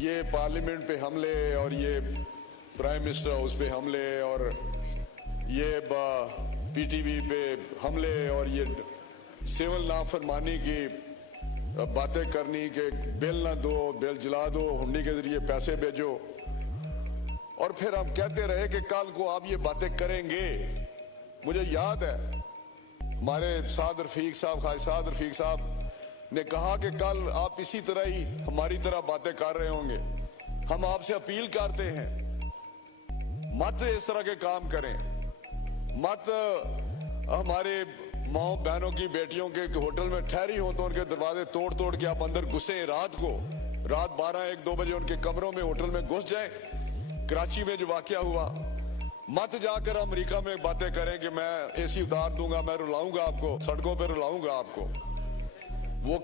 ये पार्लियामेंट पे हमले और ये प्राइम मिनिस्टर हाउस पे हमले और ये पीटीवी पे हमले और ये सिविल नाफरमानी की बातें करनी कि बिल ना दो, बिल जला दो, हुंडी के जरिए पैसे भेजो, और फिर हम कहते रहे कि कल को आप ये बातें करेंगे। मुझे याद है हमारे साद रफीक साहब, खालिद साद रफीक साहब ने कहा कि कल आप इसी तरह ही हमारी तरह बातें कर रहे होंगे। हम आपसे अपील करते हैं, मत इस तरह के काम करें, मत हमारे माओ बहनों की बेटियों के होटल में ठहरी हो तो उनके दरवाजे तोड़ तोड़ के आप अंदर घुसे, रात को, रात 12-1-2 बजे उनके कमरों में होटल में घुस जाए। कराची में जो वाकया हुआ, मत जाकर अमेरिका में बातें करें कि मैं एसी उतार दूंगा, मैं रुलाऊंगा आपको, सड़कों पर रुलाऊंगा आपको। वो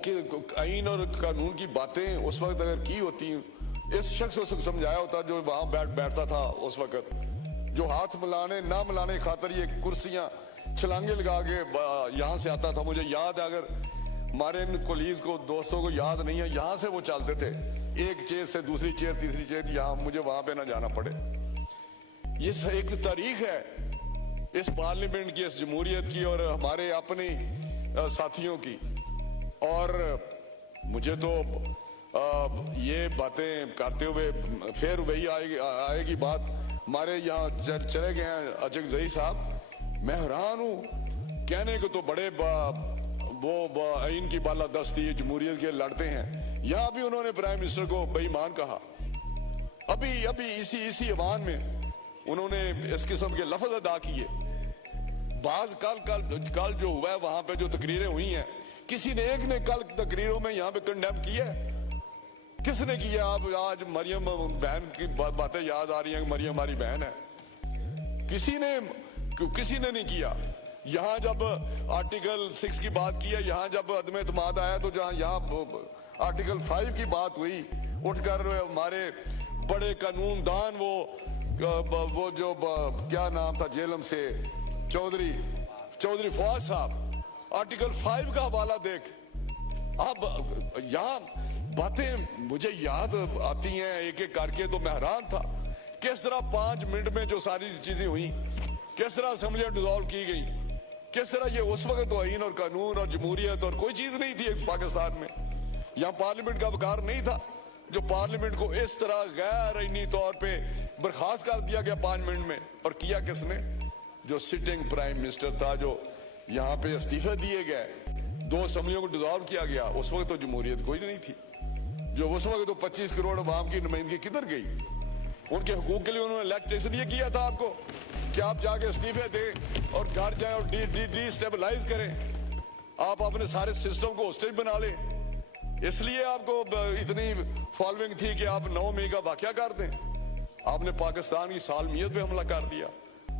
आईन और कानून की बातें उस वक्त अगर की होती, इस शख्स को समझाया होता जो वहां बैठता था उस वक्त, जो हाथ मिलाने ना मिलाने खातर ये कुर्सियां छलांगे लगा के यहाँ से आता था। मुझे याद है, अगर हमारे इन कोलीग को, दोस्तों को याद नहीं है, यहाँ से वो चलते थे, एक चेयर से दूसरी चेयर, तीसरी चेयर, यहाँ मुझे वहां पे ना जाना पड़े। ये एक तारीख है इस पार्लियामेंट की, इस जमहूरियत की और हमारे अपने साथियों की। और मुझे तो ये बातें करते हुए फिर वही आएगी बात। हमारे यहाँ चले गए हैं अचकजई साहब, मैं हैरान हूं, कहने को तो बड़े वो आइन की बालादस्ती जमहूरियत के लड़ते हैं, यहां भी उन्होंने प्राइम मिनिस्टर को बेईमान कहा। अभी इसी अवान में उन्होंने इस किस्म के लफ्ज अदा किए। बाज कल जो हुआ है वहां पे जो तकरीरें हुई हैं, किसी ने एक ने कल तकरीरों में यहाँ पे कंडेम किया है? किसने किया? आप आज मरियम बहन की बातें याद आ रही हैं, मरियम हमारी बहन है। किसी ने नहीं किया। यहाँ जब आर्टिकल 6 की बात की है, यहाँ जब अदम एतमाद आया, तो जहाँ यहाँ आर्टिकल 5 की बात हुई, उठकर हमारे बड़े कानूनदान वो जो क्या नाम था जेलम से, चौधरी फवाद साहब, आर्टिकल 5 का हवाला देख। अब यहाँ बातें मुझे याद आती हैं एक एक करके, तो मैं हैरान था किस तरह 5 मिनट में जो सारी चीजें हुई, किस तरह असेंबलियां डिसॉल्व की गई, किस तरह ये उस वक्त तो आईन और कानून और जमहूरियत और कोई चीज नहीं थी पाकिस्तान में। यहाँ पार्लियामेंट का वकार नहीं था, जो पार्लियामेंट को इस तरह गैर आईनी तौर पे बर्खास्त कर दिया गया 5 मिनट में। और किया किसने? जो सिटिंग प्राइम मिनिस्टर था, जो यहाँ पे इस्तीफे दिए गए, 2 असेंबलियों को डिसॉल्व किया गया। उस वक्त तो जमहूरियत कोई नहीं थी। जो उस वक्त तो 25 करोड़ अवाम की नुमाइंदगी किधर गई? उनके हुकूक के लिए उन्होंने इलेक्ट इसलिए किया था आपको कि आप जाके इस्तीफे दें और घर जाएं और डिस्टेबलाइज करें, आप अपने सारे सिस्टम को होस्टेज बना लें। इसलिए आपको इतनी फॉलोइंग थी कि आप 9 मई का वाकया कर दें। आपने पाकिस्तान की सालमियत पे हमला कर दिया,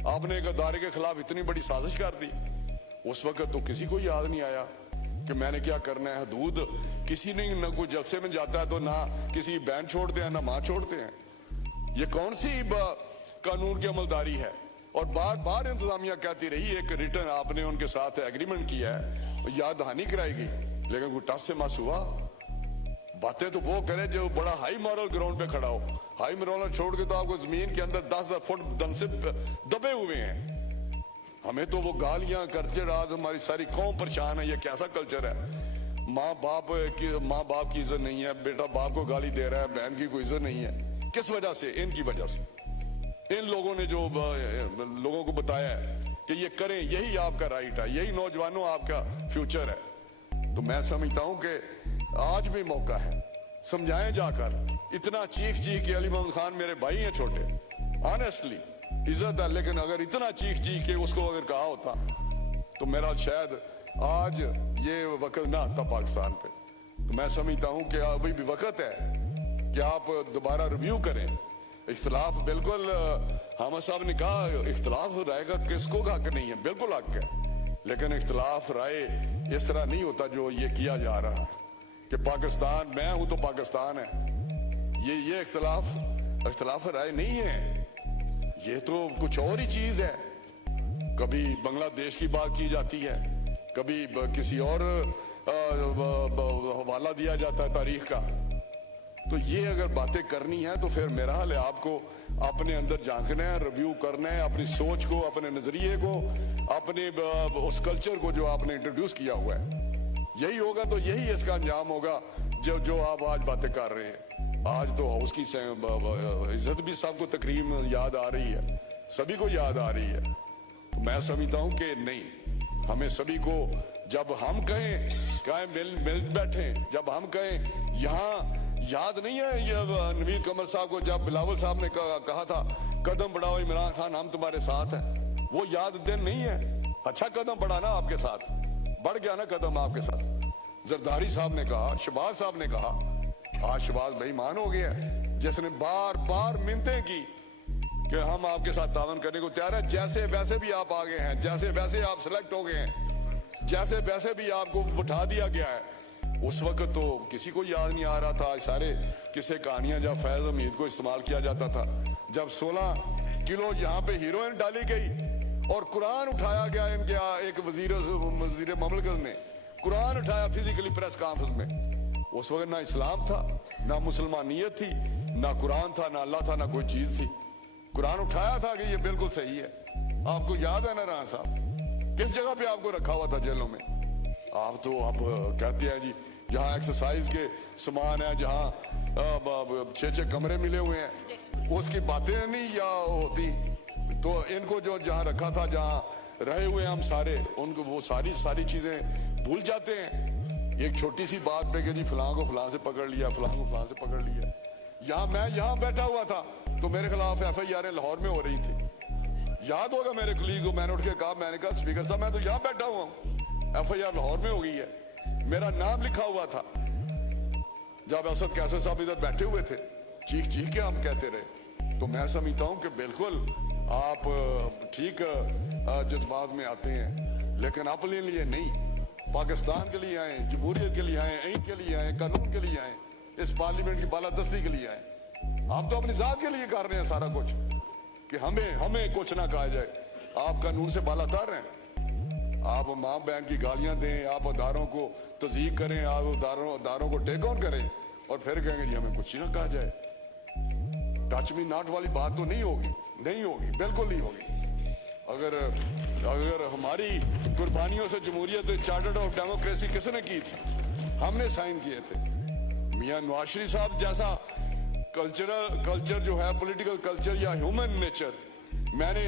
आपने एक अदारे के खिलाफ इतनी बड़ी साजिश कर दी। उस वक्त तो किसी को याद नहीं आया कि मैंने क्या करना है। हदूद किसी ने न कोई जलसे में जाता है तो ना किसी बहन छोड़ते हैं ना मां छोड़ते हैं। ये कौन सी कानून की अमलदारी है? और बार बार इंतजामिया कहती रही, एक रिटर्न आपने उनके साथ एग्रीमेंट किया है, याद दहानी कराएगी, लेकिन कोई टस से मस हुआ। बातें तो वो करे जो बड़ा हाई मॉरल ग्राउंड पे खड़ा हो। हाई मॉरल छोड़ के तो आपको जमीन के अंदर 10-10 फुट दम से दबे हुए हैं। हमें तो वो गालियां करते, आज हमारी सारी कौम परेशान है। ये कैसा कल्चर है? माँ बाप की इज्जत नहीं है, बेटा बाप को गाली दे रहा है, बहन की कोई इज्जत नहीं है। किस वजह से? इनकी वजह से। इन लोगों ने जो लोगों को बताया है कि ये करें, यही आपका राइट है, यही नौजवानों आपका फ्यूचर है। तो मैं समझता हूं कि आज भी मौका है, समझाएं जाकर। इतना चीख के अली मोहम्मद खान मेरे भाई हैं छोटे, ऑनेस्टली इज्जत है, लेकिन अगर इतना चीख के उसको अगर कहा होता तो मेरा शायद आज ये वक्त ना आता पाकिस्तान पे। तो मैं समझता हूं कि अभी भी वक्त है कि आप दोबारा रिव्यू करें। इख्तिलाफ बिल्कुल, हम साहब ने कहा इख्तिलाफ राय का किसको हक नहीं है, बिल्कुल हक है, लेकिन इख्तिलाफ राय इस तरह नहीं होता जो ये किया जा रहा है कि पाकिस्तान मैं हूं तो पाकिस्तान है। ये इख्तिलाफ राय नहीं है, ये तो कुछ और ही चीज है। कभी बांग्लादेश की बात की जाती है, कभी किसी और हवाला दिया जाता है तारीख का। तो ये अगर बातें करनी है तो फिर मेरा हाल है आपको अपने अंदर झांकना है, रिव्यू करना है, अपनी सोच को, अपने नजरिए को, अपने उस कल्चर को जो आपने इंट्रोड्यूस किया हुआ है, यही होगा तो यही इसका अंजाम होगा जो आप आज बातें कर रहे हैं। आज तो हाउस की इज्जत भी सबको तकरीम याद आ रही है, सभी को याद आ रही है। तो मैं समझता हूं कि नहीं, हमें सभी को जब हम कहें मिल बैठे, जब हम कहें यहाँ याद नहीं है ये नवीद कमर साहब को जब बिलावल साहब ने कहा था कदम बढ़ाओ इमरान खान हम तुम्हारे साथ हैं, वो याद दिन नहीं है? अच्छा कदम बढ़ा ना आपके साथ, बढ़ गया ना कदम आपके साथ। जरदारी साहब ने कहा, शहबाज साहब ने कहा, आज शहबाज बेईमान हो गया जिसने बार बार मिन्नतें की कि हम आपके साथ तावन करने को तैयार है। जैसे वैसे भी आप आ गए हैं, जैसे वैसे आप सिलेक्ट हो गए हैं, जैसे वैसे भी आपको उठा दिया गया है। उस वक्त तो किसी को याद नहीं आ रहा था सारे किस्से कहानियां जब फैज हमीद को इस्तेमाल किया जाता था, जब 16 किलो यहाँ पे हीरोइन डाली गई और कुरान उठाया गया इनके एक वजीर ममलकत ने कुरान उठाया फिजिकली प्रेस कॉन्फ्रेंस में। उस वक्त ना इस्लाम था, ना मुसलमानियत थी, ना कुरान था, ना अल्लाह था, ना कोई चीज थी। कुरान उठाया था कि ये बिल्कुल सही है। आपको याद है ना राणा साहब किस जगह पे आपको रखा हुआ था जेलों में? आप तो अब कहते हैं जी जहाँ एक्सरसाइज के सामान है, जहाँ 6-6 कमरे मिले हुए हैं, उसकी बातें नहीं या होती। तो इनको जो जहाँ रखा था, जहाँ रहे हुए हम सारे, उनको वो सारी चीजें भूल जाते हैं एक छोटी सी बात पे कि जी फलां को फलां से पकड़ लिया, फलां को फलां से पकड़ लिया। मैं यहाँ बैठा हुआ था तो मेरे खिलाफ FIR लाहौर में हो रही थी। याद होगा मेरे कुलीग को मैंने उठ के कहा, मैंने कहा स्पीकर साहब मैं तो यहाँ बैठा हुआ हूँ, FIR लाहौर में हो गई है, मेरा नाम लिखा हुआ था। जब असद कैसर साहब इधर बैठे हुए थे, चीख चीख के हम कहते रहे। तो मैं समझता हूं कि बिल्कुल आप ठीक जज्बात में आते हैं, लेकिन अपने लिए नहीं, पाकिस्तान के लिए आए, जमहूरियत के लिए आए, ऐन के लिए आए, कानून के लिए आए, इस पार्लियामेंट की बालादस्ती के लिए आए। आप तो अपनी जात के लिए कर रहे हैं सारा कुछ कि हमें कुछ ना कहा जाए। आप कानून से बालातर हैं, आप मां बहन की गालियां दें, आप अदारों को तज़ीक करें, आप अदारों को टेक ऑन करें और फिर कहेंगे जी हमें कुछ ना कहा जाए। टच मी नॉट वाली बात तो नहीं होगी, बिल्कुल नहीं होगी। अगर हमारी कुर्बानियों से जमहूरियत चार्टर्ड ऑफ डेमोक्रेसी किसने की थी? हमने साइन किए थे। मियां नवाज शरीफ साहब जैसा कल्चर जो है, पॉलिटिकल कल्चर या ह्यूमन नेचर, मैंने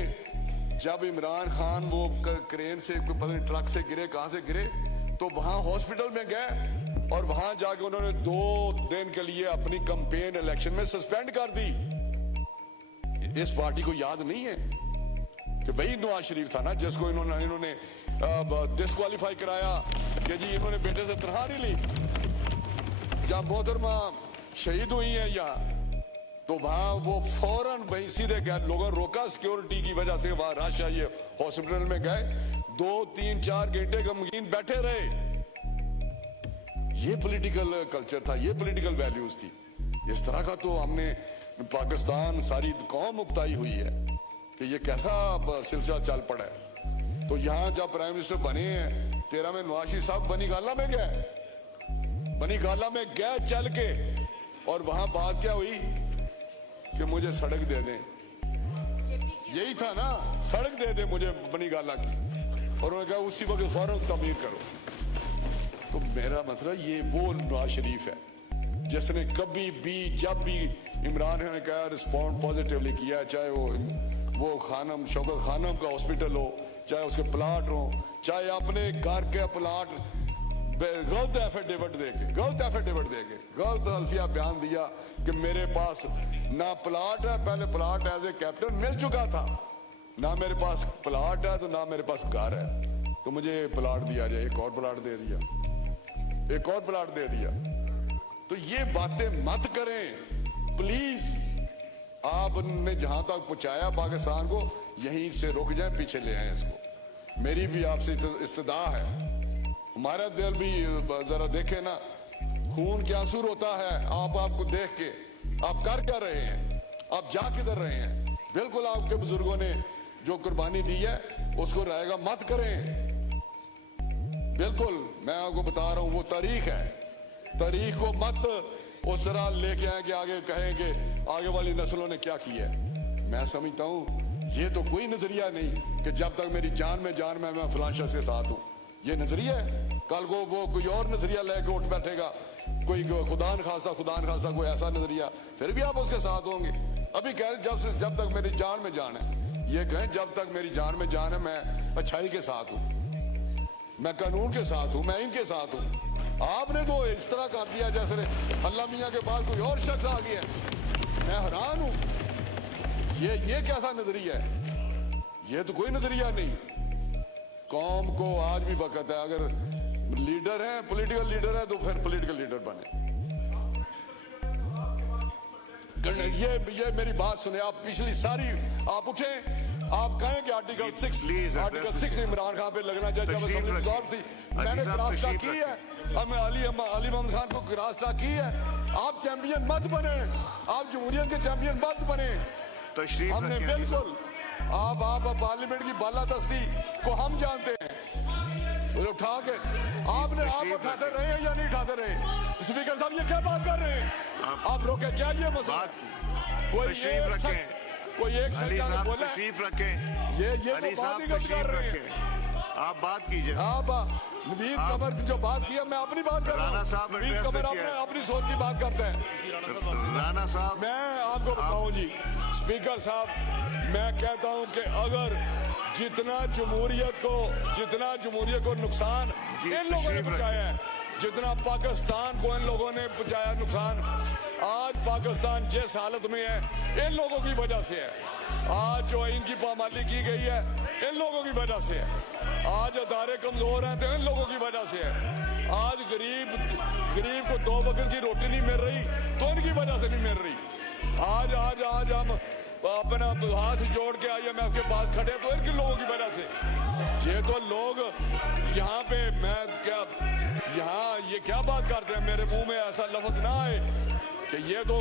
जब इमरान खान वो क्रेन से पता नहीं ट्रक से गिरे, कहां से गिरे, तो वहां हॉस्पिटल में गए और वहां जाके उन्होंने 2 दिन के लिए अपनी कैंपेन इलेक्शन में सस्पेंड कर दी। इस पार्टी को याद नहीं है कि वही नवाज शरीफ था ना जिसको इन्होंने डिस्क्वालीफाई कराया कि जी इन्होंने बेटे से तनख्वाह नहीं ली। जब मोहतरमा शहीद हुई है यहाँ, तो वहां वो फौरन वहीं सीधे गए, लोगों रोका सिक्योरिटी की वजह से, वहां राशा ये हॉस्पिटल में गए, 2-3-4 घंटे गमगीन बैठे रहे। ये पॉलिटिकल कल्चर था, ये पॉलिटिकल वैल्यूज थी। इस तरह का तो हमने पाकिस्तान सारी कौम उकताई हुई है कि ये कैसा सिलसिला चल पड़ा है। तो यहाँ जब प्राइम मिनिस्टर बने हैं 13 में, नवाज शरीफ साहब बनीगाला में गए, बनीगाला में गए चल के, और वहां बात क्या हुई कि मुझे सड़क दे दें। यही था ना, सड़क दे दे मुझे बनीगाला की, और उन्होंने कहा उसी वक्त फौरन तमीर करो। तो मेरा मतलब ये वो नवाज शरीफ है जिसने कभी भी जब भी इमरान खान ने कहा रिस्पॉन्ड पॉजिटिवली किया, चाहे वो खानम शौकत खानम का हॉस्पिटल हो, चाहे उसके प्लाट हो, चाहे अपने घर के प्लाट गलत एफिडेविट देके गलत अल्फिया बयान दिया कि मेरे पास ना प्लाट है, पहले प्लाट एज ए कैप्टन मिल चुका था, ना मेरे पास प्लाट है तो ना मेरे पास घर है, तो मुझे प्लाट दिया जाए। एक और प्लाट दे दिया, एक और प्लाट दे दिया। तो ये बातें मत करें प्लीज। आपने जहां तक पहुंचाया पाकिस्तान को, यहीं से रुक जाए, पीछे ले आए इसको। मेरी भी आपसे इस्तदा है, हमारा दिल भी जरा देखे ना, खून क्या आंसू होता है आपको देख के। आप कर क्या रहे हैं, आप जा किधर रहे हैं? बिल्कुल आपके बुजुर्गों ने जो कुर्बानी दी है उसको रहेगा मत करें। बिल्कुल मैं आपको बता रहा हूं, वो तारीख है, तारीख को मत उस तरह लेके आए कि आगे कहें कि आगे वाली नस्लों ने क्या किया है। मैं समझता हूँ ये तो कोई नजरिया नहीं कि जब तक मेरी जान में मैं फलां शख्स के साथ हूँ, ये नजरिया है। कल को वो कोई और नजरिया लेके उठ बैठेगा, कोई खुदा न खासा कोई ऐसा नजरिया, फिर भी आप उसके साथ होंगे। अभी कह जब तक मेरी जान में जान है, ये कहें जब तक मेरी जान में जान है मैं अच्छाई के साथ हूँ, मैं कानून के साथ हूँ, मैं इनके साथ हूँ। आपने तो इस तरह कर दिया जैसे अल्लाह मियाँ के बाद कोई और शख्स आ गया। मैं हैरान हूँ, ये कैसा नजरिया है? ये तो कोई नजरिया नहीं। कौम को आज भी वक्त है, अगर लीडर है, पॉलिटिकल लीडर है, तो फिर पॉलिटिकल लीडर बने। ये मेरी बात सुने आप, पिछली सारी आप उठे, आप कहें कि आर्टिकल 6 इमरान खान पे लगना चाहिए। जब असेंबली दौर थी मैंने क्रॉसटा की है, हमें अली मोहम्मद खान को क्रॉसटा की है। आप चैंपियन मत बने, आप जमहूरियत के चैंपियन मत बने। हमने बिल्कुल आप पार्लियामेंट की बालादस्ती को हम जानते हैं। उठा के आप उठाते रहे हैं या नहीं उठाते रहे? स्पीकर साहब ये क्या बात कर रहे हैं? आप रोके क्या ये मसला? कोई एक शख्स बोला ये तो बात ही गलत कर रहे हैं। आप बात कीजिए। आप नवीद कमर जो बात किया, मैं अपनी बात कर रहा हूँ। नवीद कमर अपनी सोच की बात करते हैं। राणा साहब, मैं आपको बताऊं जी स्पीकर साहब, मैं कहता हूं कि अगर जितना जमहूरियत को नुकसान इन लोगों ने पहुंचाया है, जितना पाकिस्तान को इन लोगों ने पहुंचाया नुकसान, आज पाकिस्तान जिस हालत में है इन लोगों की वजह से है। आज जो इनकी पामाली की गई है इन लोगों की वजह से है। आज अदारे कमजोर हैं तो इन लोगों की वजह से है। आज गरीब को 2 वक्त की रोटी नहीं मिल रही तो इनकी वजह से नहीं मिल रही। आज हम अपना हाथ जोड़ के IMF के पास खड़े तो इनके लोगों की वजह से। ये तो लोग यहाँ पे ये क्या बात करते हैं, मेरे मुंह में ऐसा लफ्ज ना आए कि ये तो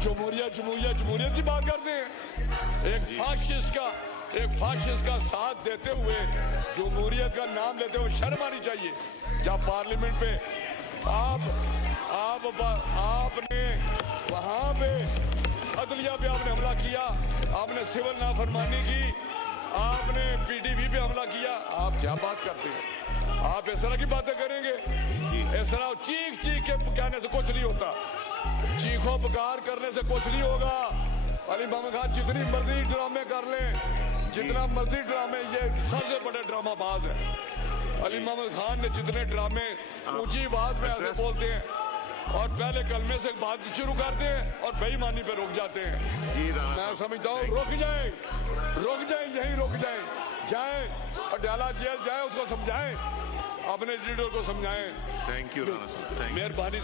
जमहूरियत की बात करते हैं। एक फाशिस्ट का साथ देते हुए जमहूरियत का नाम लेते हुए शर्म आनी चाहिए। जब पार्लियामेंट पे आपने वहां पे अदलिया पे आपने हमला किया, आपने सिविल नाफरमानी की, आपने PTV पे हमला किया, आप क्या बात करते हैं? आप इस तरह की बातें करेंगे? इस तरह चीख के कहने से कुछ नहीं होता, चीखों पुकार करने से कुछ नहीं होगा। अली मोहम्मद खान जितनी मर्जी ड्रामे कर ले, जितना मर्जी ड्रामे, ये सबसे बड़े ड्रामाबाज है। अली मोहम्मद खान ने जितने ड्रामे ऊंची आवाज में ऐसे बोलते हैं और पहले कलमे से बात शुरू करते हैं और बेईमानी पे रुक जाते हैं। मैं समझता हूँ रुक जाए, यही रुक जाए, पटियाला जेल जाए, उसको समझाएं, अपने लीडर को समझाएं। थैंक यू, मेहरबानी।